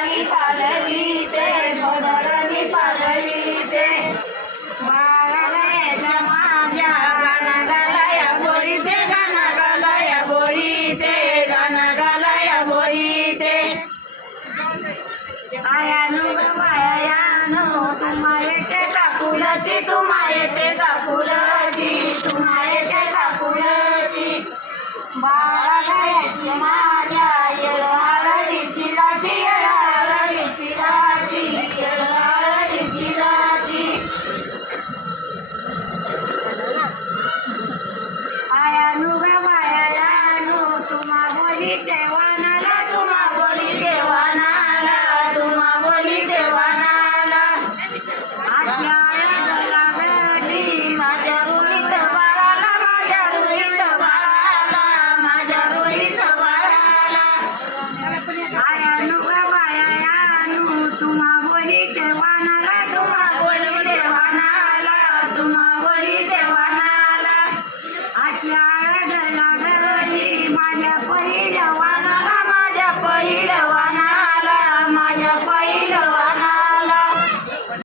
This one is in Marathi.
घोडरानी पालवीते घोडरानी पालवीते बाळाला माझ्या गाणा गालाया बोलीते गाणा गालाया बोलीते गाणा गालाया बोलीते आयानो मायानो तुम्हा येते का फुलती तुम्हा येते का फुलती तुम्हा येते का फुलती बाळाला याची माझ्या येळ हळदीची जाती येळ हळदीची जाती येळ हळदीची जाती आयानो ग मायानो तुम्हा बोली देवानाला तुम्हा बोली देवानाला तुम्हा बोली देवानाला आज्ञा लागली माझ्या रोहित बाळाला माझ्या रोहित बाळाला माझ्या रोहित बाळाला आयानो ग मायानो तुम्हा बोली देवानाला तुम्हा बोली देवानाला तुम्हा बोली देवानाला आज्ञा लागली माझ्या पहिल्या